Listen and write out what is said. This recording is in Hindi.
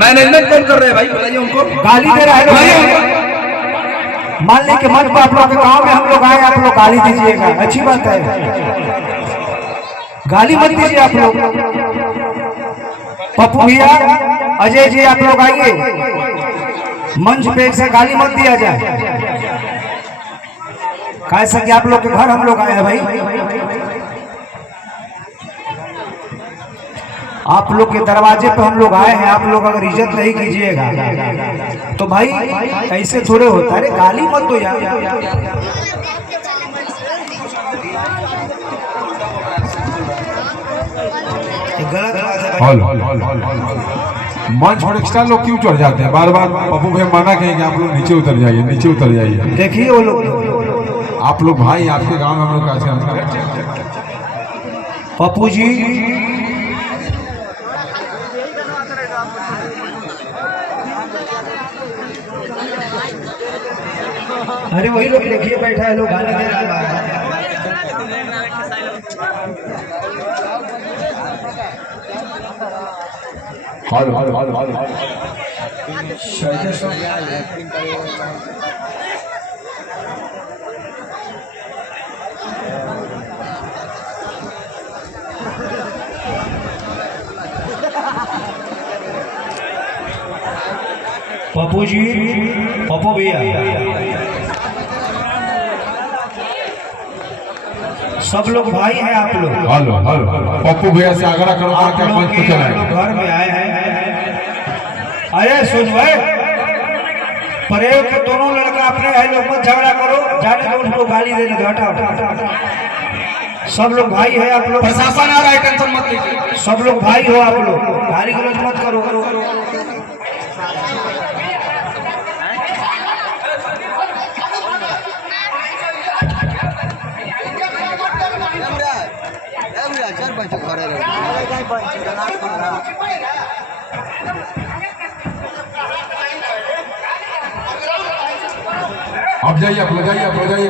मैनेजमेंट कौन कर रहे हैं भाई, बताइए उनको। गाली दे रहा है मान ली के मंच पर आप लोग के गाँव में हम लोग आए, आप लोग गाली दीजिएगा, अच्छी बात है, गाली मत दीजिए आप लोग। पप्पू भैया, अजय जी, आप लोग आइए मंच पे, से गाली मत दिया जाए, कैसा कि आप लोग के घर हम लोग आए हैं भाई। आप लोग के दरवाजे पे हम लोग आए हैं, आप लोग अगर इज्जत नहीं कीजिएगा तो भाई ऐसे थोड़े होता है, गाली मत दो यार। गलत बात है भाई। मंच पर एक्स्ट्रा लोग क्यों चढ़ जाते हैं, बार बार पप्पू भाई मना कहेंगे आप लोग नीचे उतर जाइए, नीचे उतर जाइए। देखिए वो लोग, आप लोग भाई, आपके गांव में हम लोग कैसे हम पप्पू जी अरे वही लोग देखिए बैठा है, लोग गाली दे रहा है। पप्पू जी, पप्पू भैया, सब लोग भाई हैं आप लोग। हेलो हेलो, पप्पू भैया से आग्रह करो क्या मंच पे चलाएं। घर में आए हैं, अरे सुन भाई, प्रयोग के दोनों लड़का अपने है लोग, मत झगड़ा करो, जाने दो उनको गाली देने दो, हटाओ। सब लोग भाई है आप लोग, प्रशासन आ रहा है, टेंशन मत लीजिए। सब लोग भाई हो आप लोग, गाली गलौज मत करो। अब जाइए, आप लोग जाइए, आप लोग जाइए।